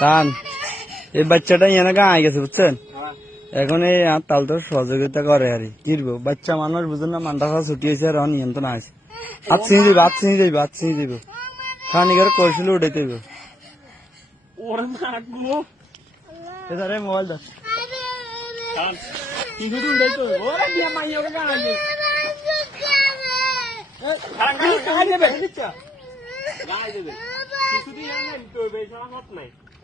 তান এই বাচ্চাটাই এনে গাঁয়ে গেছে বুঝছেন এখন এই তাল তো সহযোগিতা করে আর গিরবো বাচ্চা মানুষ বুঝুন না ছুটি হয়েছে আর নিয়ন্ত্রণ আছে হাত ছিঁড়ে দিবে হাত ছিঁড়ে দিবে হাত ছিঁড়ে দিবে খানি করে কৌশল উঠে দিবে মোবাইল দাস কি শুধু উঠে তো ওরা বিয়া গান আছে গান দেবে শিশু দিয়ে নাই তো বেশি মত নাই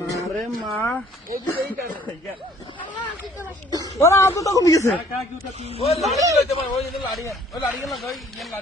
અરે માં એ બી કઈ કા થઈ ગયા ઓરા આ તો તો કુમી કેસે કા કા કી તો કી ઓ લાડી ઓ લાડી ઓ લાડી લગાઈ